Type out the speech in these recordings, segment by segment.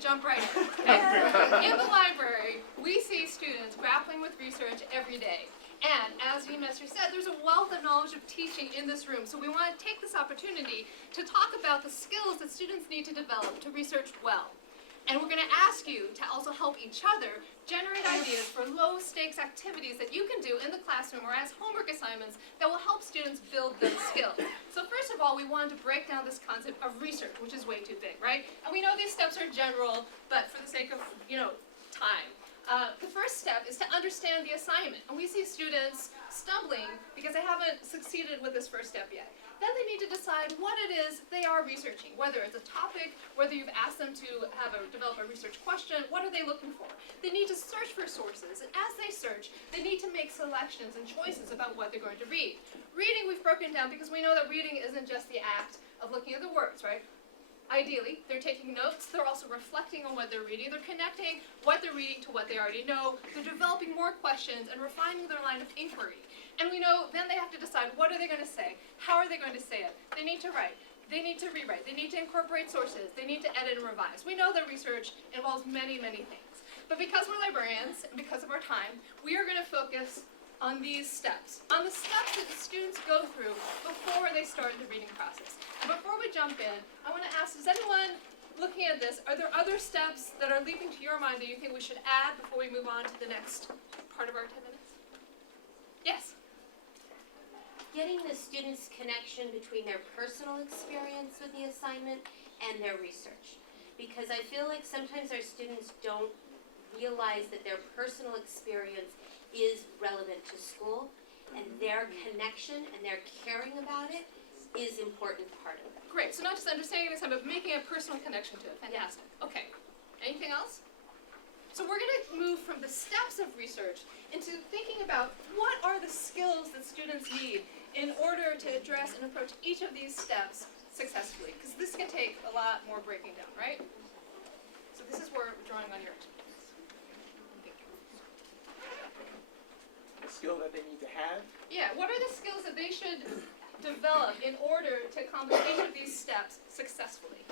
jump right in. Okay? In the library, we see students grappling with research every day. And as Yamauchi said, there's a wealth of knowledge of teaching in this room. So we want to take this opportunity to talk about the skills that students need to develop to research well. And we're going to ask you to also help each other generate ideas for low-stakes activities that you can do in the classroom or as homework assignments that will help students build those skills. So first of all, we wanted to break down this concept of research, which is way too big, right? And we know these steps are general, but for the sake of, time. The first step is to understand the assignment. And we see students stumbling because they haven't succeeded with this first step yet. Then they need to decide what it is they are researching, whether it's a topic, whether you've asked them to develop a research question, what are they looking for? They need to search for sources, and as they search, they need to make selections and choices about what they're going to read. Reading we've broken down because we know that reading isn't just the act of looking at the words, right? Ideally, they're taking notes, they're also reflecting on what they're reading, they're connecting what they're reading to what they already know, they're developing more questions and refining their line of inquiry. And we know then they have to decide what are they going to say, how are they going to say it, they need to write, they need to rewrite, they need to incorporate sources, they need to edit and revise. We know that research involves many, many things. But because we're librarians, and because of our time, we are going to focus on these steps, on the steps that the students go through before they start the reading process. And before we jump in, I want to ask, does anyone looking at this, are there other steps that are leaping to your mind that you think we should add before we move on to the next part of our 10 minutes? Yes? Getting the students' connection between their personal experience with the assignment and their research. Because I feel like sometimes our students don't realize that their personal experience is relevant to school, and their connection and their caring about it is an important part of it. Great, so not just understanding this, but making a personal connection to it. Fantastic. Okay, anything else? So we're going to move from the steps of research into thinking about what are the skills that students need in order to address and approach each of these steps successfully, because this can take a lot more breaking down, right? So this is where we're drawing on your experience. Skill that they need to have? Yeah, what are the skills that they should develop in order to accomplish each of these steps successfully?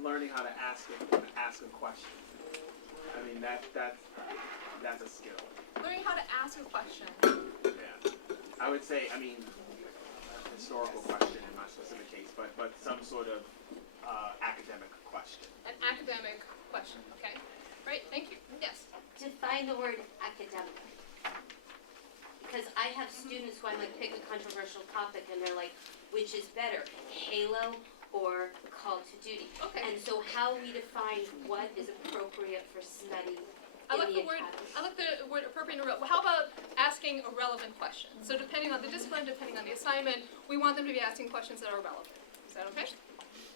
Learning how to ask a question. I mean that's a skill. Learning how to ask a question. Yeah. I would say, a historical question in my specific case, but some sort of academic question. An academic question, okay. Great, thank you. Yes? Define the word academic. Because I have students who I might pick a controversial topic and they're like, which is better, Halo or Call to Duty? Okay. And so how we define what is appropriate for study I like in the the academy. word appropriate and relevant. How about asking a relevant question? So depending on the discipline, depending on the assignment, we want them to be asking questions that are relevant. Is that okay?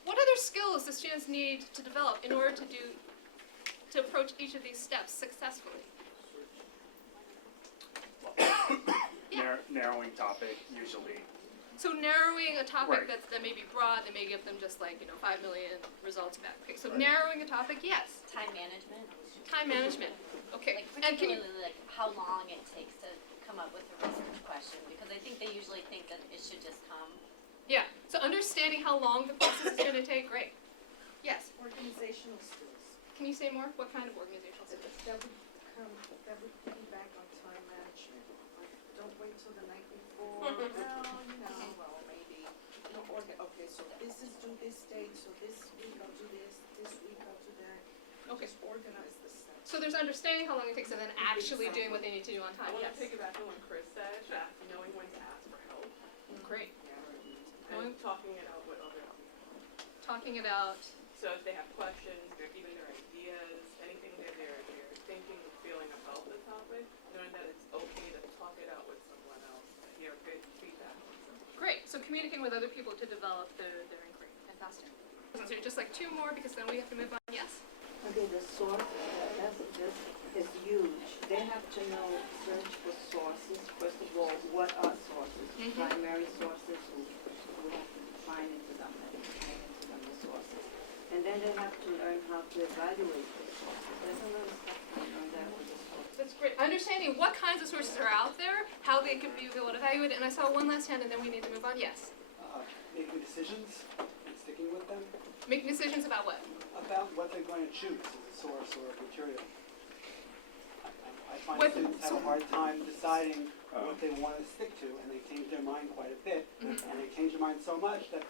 What other skills do students need to develop in order to approach each of these steps successfully? Narrowing topic, usually. So narrowing a topic Right. that may be broad, that may give them just 5 million results back. Okay, so narrowing a topic, yes. Time management. Time management. Okay. Like And can you, particularly like how long it takes to come up with a research question, because I think they usually think that it should just come. yeah. So understanding how long the process is going to take. Great. Yes. Organizational skills. Can you say more? What kind of organizational skills? That would piggyback on time management. Like, don't wait till the night before. Well, maybe. Okay, so this is due this date, so this week I'll do this week I'll do that. Okay. Just organize the steps. So there's understanding how long it takes and then actually doing what they need to do on I time. want Yes. to piggyback on what Chris said, knowing when to ask for help Great. and talking it out with other people. Talking about, So if they have questions, even their ideas, anything that they're thinking or feeling about the topic, knowing that it's okay to talk it out with someone else and hear good feedback from someone. great. So communicating with other people to develop their inquiry. Fantastic. So just like 2 more because then we have to move on. Yes. Okay, the source, this is huge. They have to know, search for sources. First of all, what are sources? Primary sources, we have to define into them, the sources. And then they have to learn how to evaluate the sources. There's a lot of stuff to learn that with the sources. That's great. Understanding what kinds of sources are out there, how they can be able to evaluate it. And I saw one last hand and then we need to move on. Yes. Making decisions, sticking with them, Making decisions about what? about what they're going to choose as a source or material. I find What- students have a hard time deciding what they want to stick to, and they change their mind quite a bit, and they change their mind so much that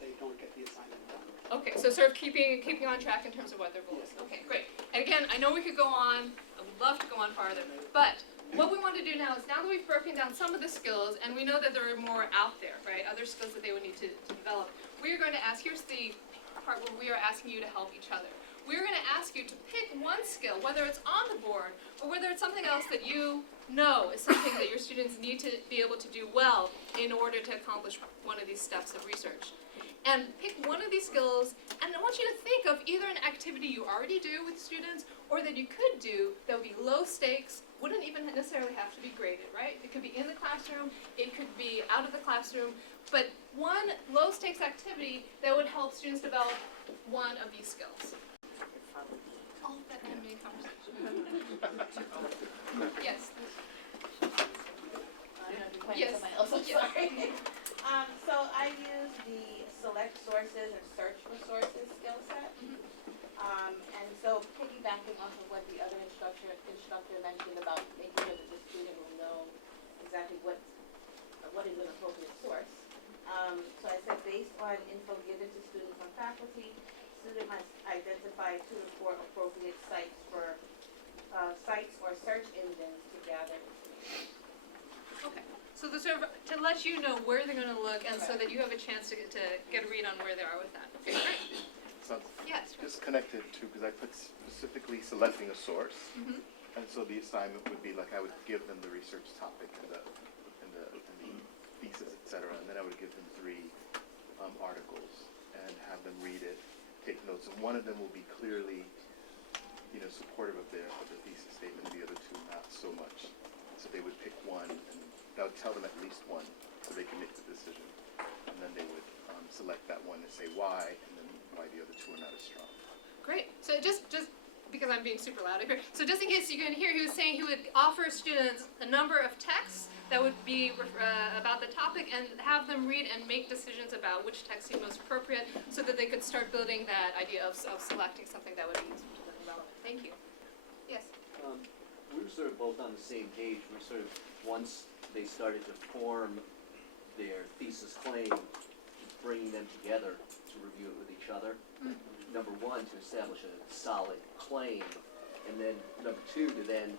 they don't get the assignment done. Okay, so sort of keeping on track in terms of what their goals. Okay, great. And again, I know we could go on. I would love to go on farther, but what we want to do now is, now that we've broken down some of the skills, and we know that there are more out there, right? Other skills that they would need to develop. We are going to ask. Here's the part where we are asking you to help each other. We're going to ask you to pick one skill, whether it's on the board or whether it's something else that you know is something that your students need to be able to do well in order to accomplish one of these steps of research. And pick one of these skills, and I want you to think of either an activity you already do with students or that you could do that would be low stakes, wouldn't even necessarily have to be graded, right? It could be in the classroom, it could be out of the classroom, but one low stakes activity that would help students develop one of these skills. All of that animated conversation. Yes. Yes. I'm Yes. sorry. So I use the select sources or search for sources skill set. And so piggybacking off of what the other instructor mentioned about making sure that the student will know exactly what is an appropriate source. So I said based on info given to students and faculty, student must identify 2 to 4 appropriate sites for sites or search engines to gather information. Okay. So the sort of, to let you know where they're going to look, and so that you have a chance to get a read on where they are with that. Okay, great. So Yes. just connected to, because I put specifically selecting a source, Mhm. and so the assignment would be like I would give them the research topic and the thesis, etc., and then I would give them 3 articles and have them read it, take notes, and one of them will be clearly, supportive of their thesis statement, and the other 2 not so much. So they would pick one, and that would tell them at least one, so they can make the decision, and then they would select that one and say why, and then why the other 2 are not as strong. Great. So just because I'm being super loud here, so just in case you couldn't hear, he was saying he would offer students a number of texts that would be about the topic and have them read and make decisions about which text seemed most appropriate so that they could start building that idea of selecting something that would be relevant. Thank you. Yes. We were sort of both on the same page. We sort of, once they started to form their thesis claim, bringing them together to review it with each other. Number 1, to establish a solid claim, and then number 2, to then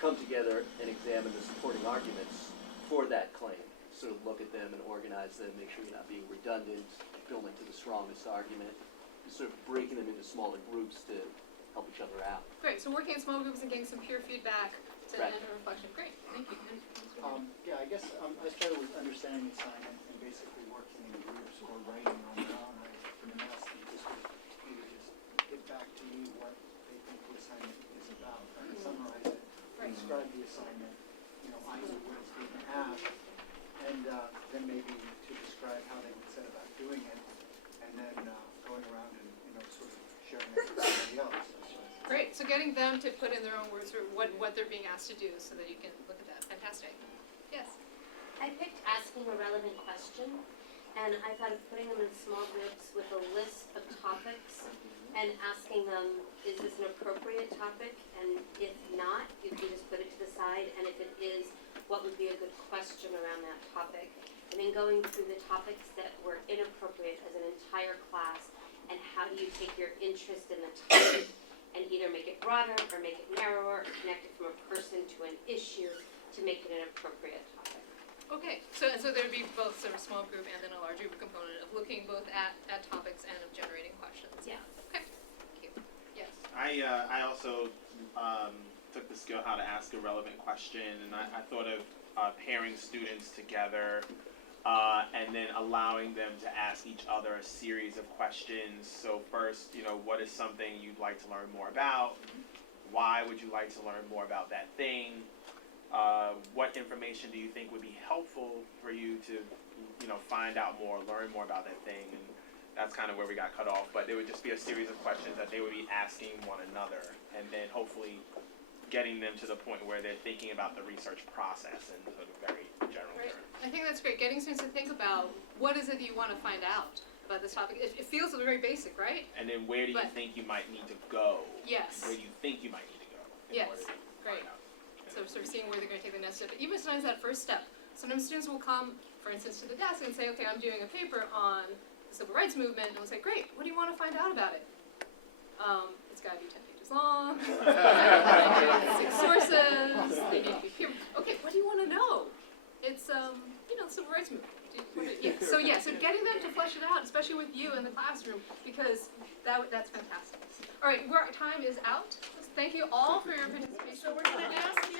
come together and examine the supporting arguments for that claim. Sort of look at them and organize them, make sure you're not being redundant, building to the strongest argument, sort of breaking them into smaller groups to help each other out. Great. So working in small groups and getting some peer feedback to Right. end a reflection. Great. Thank you. And Mr. Green? Yeah, I guess I started with understanding the assignment and basically working in groups or writing on their own. From the last just get back to me what they think the assignment is about, and summarize it, Right. describe the assignment, either what it's being asked, and then maybe to describe how they would set about doing it, and then going around and sort of sharing that with somebody else. Great. So getting them to put in their own words what they're being asked to do so that you can look at that. Fantastic. Yes. I picked asking a relevant question, and I thought of putting them in small groups with a list of topics and asking them, is this an appropriate topic? And if not, you can just put it to the side, and if it is, what would be a good question around that topic? And then going through the topics that were inappropriate as an entire class, and how do you take your interest in the topic and either make it broader or make it narrower, or connect it from a person to an issue to make it an appropriate topic. Okay. So there'd be both sort of small group and then a larger group component of looking both at topics and of generating questions. Yeah. Okay. Thank you. Yes. I also took the skill how to ask a relevant question, and I thought of pairing students together and then allowing them to ask each other a series of questions. So first, what is something you'd like to learn more about? Why would you like to learn more about that thing? What information do you think would be helpful for you to, find out more, learn more about that thing? And that's kind of where we got cut off. But there would just be a series of questions that they would be asking one another, and then hopefully getting them to the point where they're thinking about the research process in sort of very general Great. terms. I think that's great. Getting students to think about what is it that you want to find out. about this topic. It feels very basic, right? And then where do you But- think you might need to go? Yes. Where do you think you might need to go? in Yes. order to Great. find out? So sort of seeing where they're going to take the next step. But even sometimes that first step. Sometimes students will come, for instance, to the desk and say, okay, I'm doing a paper on the civil rights movement, and we'll say, great, what do you want to find out about it? It's got to be 10 pages long, 6 sources, they need to be peer. Okay, what do you want to know? It's, the civil rights movement. So getting them to flesh it out, especially with you in the classroom, because that's fantastic. All right, our time is out. Thank you all for your participation. So we're gonna ask you